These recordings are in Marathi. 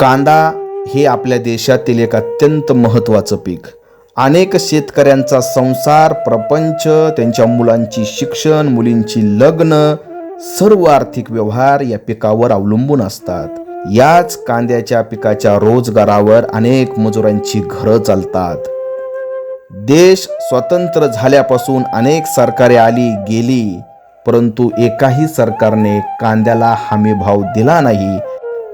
कांदा हे आपल्या देशातील एक अत्यंत महत्त्वाचं पीक. अनेक शेतकऱ्यांचा संसार, प्रपंच, त्यांच्या मुलांची शिक्षण, मुलींची लग्न, सर्व आर्थिक व्यवहार या पिकावर अवलंबून असतात. याच कांद्याच्या पिकाच्या रोजगारावर अनेक मजुरांची घरं चालतात. देश स्वतंत्र झाल्यापासून अनेक सरकारे आली गेली, परंतु एकाही सरकारने कांद्याला हमी भाव दिला नाही.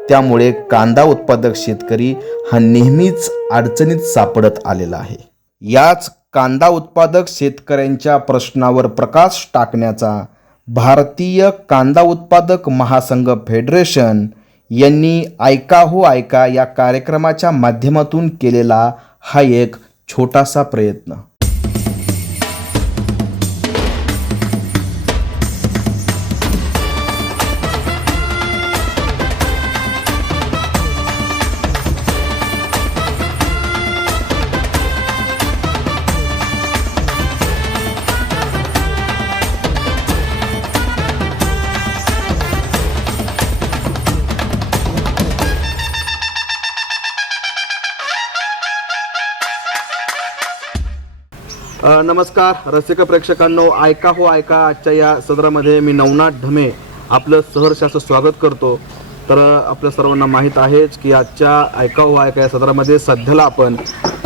त्यामुळे कांदा उत्पादक शेतकरी हा नेहमीच अडचणीत सापडत आलेला आहे. याच कांदा उत्पादक शेतकऱ्यांच्या प्रश्नावर प्रकाश टाकण्याचा भारतीय कांदा उत्पादक महासंघ फेडरेशन यांनी ऐका हो ऐका या कार्यक्रमाच्या माध्यमातून केलेला हा एक छोटासा प्रयत्न. नमस्कार रसिक प्रेक्षकांनो, ऐका हो ऐका आजच्या या सदरामध्ये मी नवनाथ ढमे आपलं सहर्ष असं स्वागत करतो. तर आपल्या सर्वांना माहीत आहेच की आजच्या ऐका हो ऐका या सदरामध्ये सध्याला आपण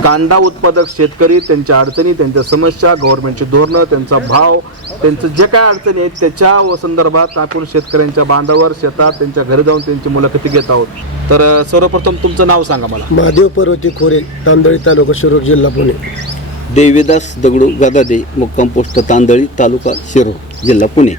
कांदा उत्पादक शेतकरी, त्यांच्या अडचणी, त्यांच्या समस्या, गव्हर्नमेंटची धोरणं, त्यांचा भाव, त्यांचं जे काय अडचणी आहेत त्याच्या संदर्भात आपण शेतकऱ्यांच्या बांधावर, शेतात, त्यांच्या घरी जाऊन त्यांची मुलाखती घेत आहोत. तर सर्वप्रथम तुमचं नाव सांगा मला. महादेव पर्वती खोरे, तांदळी तालुका शिरूर, जिल्हा पुणे. देवीदास दगडू गदादे, मुक्काम पोस्ट तांदळी, तालुका शिरूर, जिल्हा पुणे.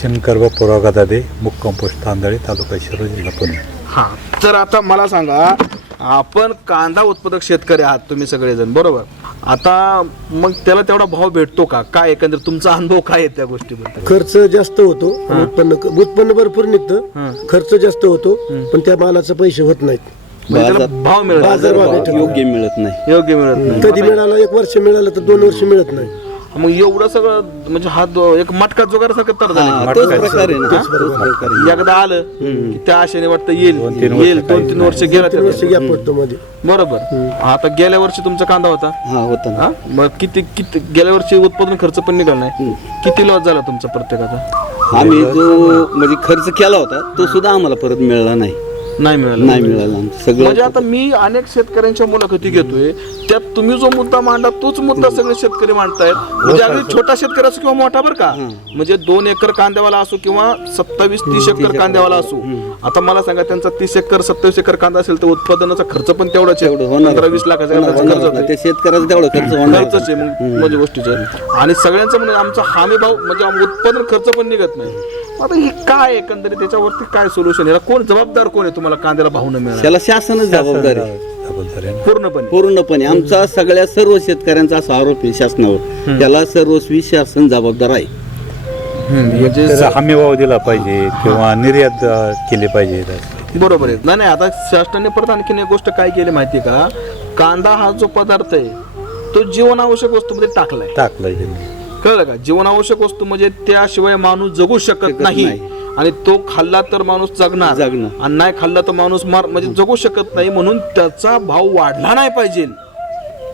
शंकर बापूराव गदादे, मुक्काम पोस्ट तांदळी, तालुका शिरूर, जिल्हा पुणे. हां, तर आता मला सांगा, आपण कांदा उत्पादक शेतकरी आहात तुम्ही सगळेजण, बरोबर? आता मग त्याला तेवढा भाव भेटतो का? काय एकंदर तुमचा अनुभव काय आहे त्या गोष्टीबद्दल? खर्च जास्त होतो, उत्पन्न भरपूर निघतं, खर्च जास्त होतो, पण त्या मालाचे पैसे होत नाहीत. भाव मिळत योग्य मिळत नाही. योग्य मिळत नाही. कधी मिळाला 1 वर्ष मिळालं तर 2 वर्ष मिळत नाही. मग एवढं सगळं म्हणजे हा एक मटका जोगारासारखं तर तोच प्रकार आहे ना. एकदा आलं की त्या आशेने वाटतं येईल 2-3 वर्ष गेला 3 वर्ष गॅप पडतो मध्ये. बरोबर. आता गेल्या वर्षी तुमचा कांदा होता. हा होता ना. मग किती गेल्या वर्षी उत्पादन खर्च पण निघाला नाही. किती लॉस झाला तुमचा प्रत्येकाचा? आम्ही जो म्हणजे खर्च केला होता तो सुद्धा आम्हाला परत मिळाला नाही मिळाला सगळं. म्हणजे आता मी अनेक शेतकऱ्यांच्या मुलाखती घेतोय, त्यात तुम्ही जो मुद्दा मांडला तोच मुद्दा सगळे शेतकरी मांडतायत. म्हणजे अगदी छोटा शेतकरी असो किंवा मोठा, बरं का, म्हणजे 2 एकर कांद्यावाला असो किंवा 27-30 एकर कांद्यावाला असो. आता मला सांगा, त्यांचा 30 एकर 27 एकर कांदा असेल तर उत्पादनाचा खर्च पण तेवढाच आहे. 15-20 लाखाचा खर्च होतो. शेतकऱ्याचा तेवढा खर्चच आहे म्हणजे गोष्टीचं. आणि सगळ्यांचं म्हणजे आमचा हमी भाव म्हणजे उत्पादन खर्च पण निघत नाही. आता हे काय एकंदरीत त्याच्यावरती काय सोल्युशन? याला कोण जबाबदार, कोण आहे तुम्हाला कांद्याला भाव न मिळाला? त्याला शासनच जबाबदार आहे पूर्णपणे. आमचा सर्व शेतकऱ्यांचा असा आरोप आहे शासनावर. त्याला सर्वस्वी शासन जबाबदार आहे. म्हणजे हमी भाव दिला पाहिजे किंवा निर्यात केली पाहिजे. बरोबर आहे. नाही, आता शासनाने परत आणखीन एक गोष्ट काय केली माहिती का? कांदा हा जो पदार्थ आहे तो जीवनावश्यक वस्तूमध्ये टाकलाय. कळलं का? जीवनावश्यक वस्तू म्हणजे त्याशिवाय माणूस जगू शकत नाही. आणि तो खाल्ला तर माणूस जगणार आणि नाही खाल्ला तर माणूस म्हणजे जगू शकत नाही. म्हणून त्याचा भाव वाढला नाही पाहिजे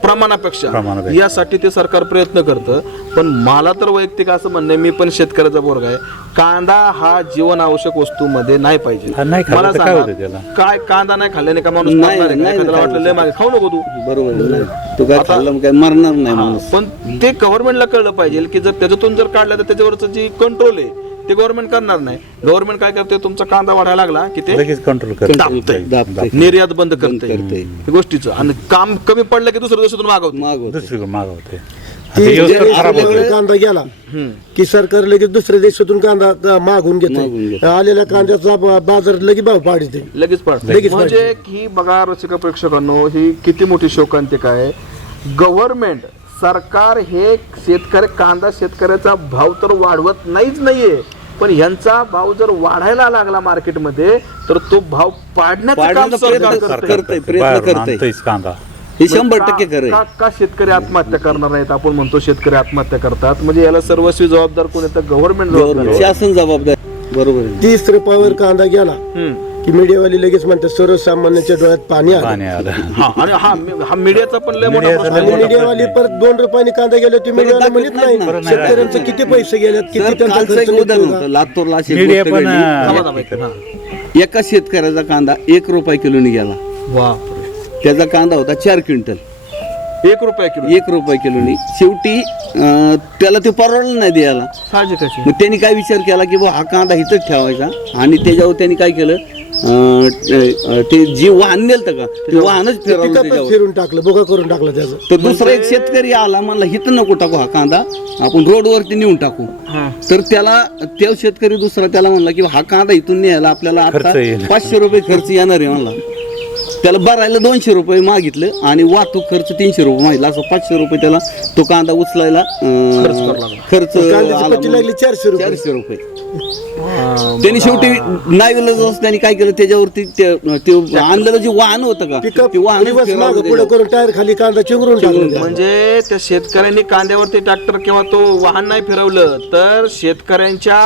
प्रमाणापेक्षा, यासाठी ते सरकार प्रयत्न करतं. पण मला तर वैयक्तिक असं म्हणणं आहे, मी पण शेतकऱ्याचा पोरग आहे, कांदा हा जीवन आवश्यक वस्तू मध्ये नाही पाहिजे. मला सांगा, काय कांदा नाही खाल्ल्याने का माणूस वाटलं लय मागे खाऊ नको तू, बरोबर, तू काय खाल्लं काय मरणार नाही. पण ते गव्हर्नमेंटला कळलं पाहिजे की जर त्याच्यातून जर काढलं तर त्याच्यावरचं जी कंट्रोल आहे ते गव्हर्नमेंट करणार नाही. गव्हर्नमेंट काय करते, तुमचा कांदा वाढायला लागला की ते कंट्रोल करते, निर्यात बंद करते गोष्टीचं. आणि काम कमी पडलं की दुसऱ्या देशातून मागवते. कांदा गेला की सरकार लगेच दुसऱ्या देशातून कांदा मागून घेते. आलेल्या कांद्याचा बाजार लगेच भाव पाडते, लगेच पाडते. म्हणजे की बघा रसिक प्रेक्षकांनो, ही किती मोठी शोकांतिका आहे. गव्हर्नमेंट, सरकार हे कांदा शेतकऱ्याचा भाव तर वाढवत नाहीये, पण ह्यांचा भाव जर वाढायला लागला मार्केटमध्ये तर तो भाव पाडण्याचं काम सरकार करतंय, प्रयत्न करतंय. कांदा हे 100% खरं आहे. का शेतकरी आत्महत्या करणार नाहीत? आपण म्हणतो शेतकरी आत्महत्या करतात, म्हणजे याला सर्वस्वी जबाबदार कोण आहे? तर गव्हर्नमेंट, शासन जबाबदार. बरोबर. 30 रुपयावर कांदा गेला की मीडियावाली लगेच म्हणतात सर्वसामान्यांच्या डोळ्यात पाणी आलं. पाणी आलं. हा आणि हा मीडियाचा पण लय मोठा मीडियाचा प्रश्न आणि आहे. मीडियावाली परत 2 रुपयाने कांदा गेले ते मीडियाला म्हणत नाही दाखवत नाही. शेतकऱ्यांचं किती पैसे गेलेत सर, किती त्यांचा कालचं खर्च एक उदाहरण निघतोय होतं का? लातूरला अशी मीडिया गोष्ट पण घडली. थांबा, थांबा, इथे. हा. एका शेतकऱ्याचा कांदा 1 रुपया किलोने गेला. वा त्याचा कांदा होता 4 क्विंटल, 1 रुपया किलो 1 रुपया किलोनी. शेवटी त्याला ते परवडलं नाही द्यायला. साहजिक आहे. मग त्यांनी काय विचार केला की बा हा कांदा इथंच ठेवायचा, आणि त्याच्यावर त्यांनी काय केलं, ते जे वाहन नेलतं का ते वाहनच फिरवलं पिकापच त्याच्यावर. फिरून टाकलं बोगा करून टाकलं त्याचं. तर दुसरा एक शेतकरी आला, म्हणला इथं नको टाकू हा कांदा, आपण रोडवरती नेऊन टाकू. हा. तर त्याला तो शेतकरी दुसरा त्याला म्हणला की हा कांदा इथून न्यायला आपल्याला आता खर्च येईल. 500 रुपये खर्च येणार आहे म्हणला. त्याला भरायला 200 रुपये मागितलं आणि वाहतूक खर्च 300 रुपये मागितला. असं 500 रुपये त्याला तो कांदा उचलायला खर्च कांद्याची आला पट्टी लागली 400 रुपये. 400 रुपये. त्यांनी शेवटी नाही त्यांनी काय केलं, त्याच्यावरती ते आणलेलं जे वाहन होतं का पिकअप ते वाहन रिवर्स मागं पुढे करून टायर खाली कांदा चिंगरून टाकलं त्याचं. म्हणजे त्या शेतकऱ्यांनी कांद्यावरती ट्रॅक्टर किंवा तो वाहन नाही फिरवलं तर शेतकऱ्यांच्या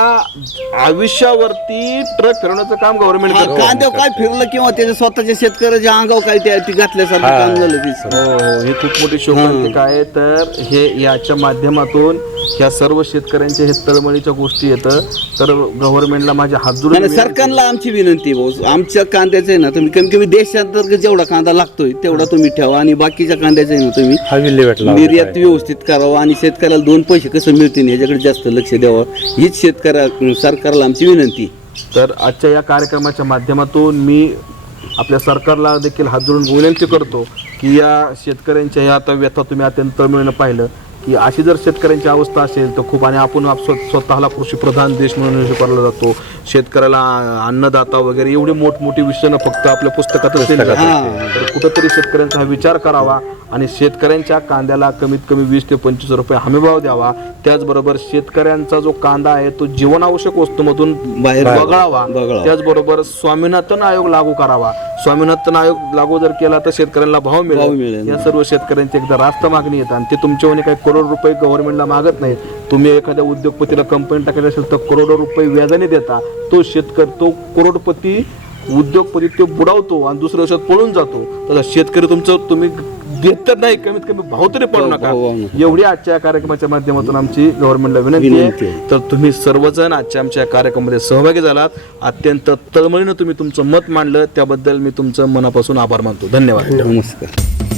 आयुष्यावरती ट्रक फिरवण्याचं काम गव्हर्नमेंट करतं. कांद्यावर काय फिरलं किंवा त्याच्या स्वतःच्या शेतकऱ्याच्या अंगावर काय ती घातल्यासारखं काम झालं ते. हो, ही खूप मोठी शोकांतिका आहे. तर हे याच्या माध्यमातून ह्या सर्व शेतकऱ्यांच्या हे तळमळीच्या गोष्टी येतं. तर गव्हर्नमेंटला माझे हात जोडून नाही, सरकारला आमची विनंती आहे भाऊ, आमच्या कांद्याचं आहे ना तुम्ही कमी कमी देशांतर्गत जेवढा कांदा लागतोय तेवढा तुम्ही ठेवा, आणि बाकीच्या कांद्याचं आहे ना तुम्ही हा विल्हेवाट लावला निर्यात पाहिजे. व्यवस्थित करावा, आणि शेतकऱ्याला 2 पैसे कसं मिळतील याच्याकडे जास्त लक्ष द्यावं, हीच सरकारला आमची विनंती. तर आजच्या या कार्यक्रमाच्या माध्यमातून मी आपल्या सरकारला देखील हात जोडून विनंती करतो की या शेतकऱ्यांच्या ह्या आता व्यथा तुम्ही अत्यंत तळमळीनं पाहिलं की अशी जर शेतकऱ्यांची अवस्था असेल तर खूप, आणि आपण स्वतःला कृषीप्रधान देश म्हणून स्वीकारला जातो, शेतकऱ्याला अन्नदाता वगैरे एवढी मोठमोठी विषय फक्त आपल्या पुस्तकातच दिली जातात. तर कुठंतरी शेतकऱ्यांचा हा विचार करावा आणि शेतकऱ्यांच्या कांद्याला कमीत कमी 20 ते 25 रुपये हमीभाव द्यावा. त्याचबरोबर शेतकऱ्यांचा जो कांदा आहे तो जीवनावश्यक वस्तूमधून बाहेर वगळावा. वगळावा. त्याचबरोबर स्वामीनाथन आयोग लागू करावा. स्वामीनाथन आयोग लागू जर केला तर शेतकऱ्यांना भाव मिळेल. या सर्व शेतकऱ्यांची एकदा रास्त मागणी येतात, आणि ते तुमच्यावर काही करोड रुपये गव्हर्नमेंटला मागत नाहीत. तुम्ही एखाद्या उद्योगपतीला कंपनी टाकायची असेल तर करोडो रुपये व्याजाने देता. तो शेतकरी, तो करोडपती उद्योगपती तो बुडावतो आणि दुसऱ्या वर्षात पळून जातो. तसा शेतकरी तुमचं तुम्ही घेत तर नाही, कमीत कमी भाव तरी पडू नका. एवढी आजच्या कार्यक्रमाच्या माध्यमातून आमची गव्हर्नमेंटला विनंती आहे. तर तुम्ही सर्वजण आजच्या आमच्या कार्यक्रमामध्ये सहभागी झालात, अत्यंत तळमळीनं तुम्ही तुमचं मत मांडलं, त्याबद्दल मी तुमचं मनापासून आभार मानतो. धन्यवाद. नमस्कार.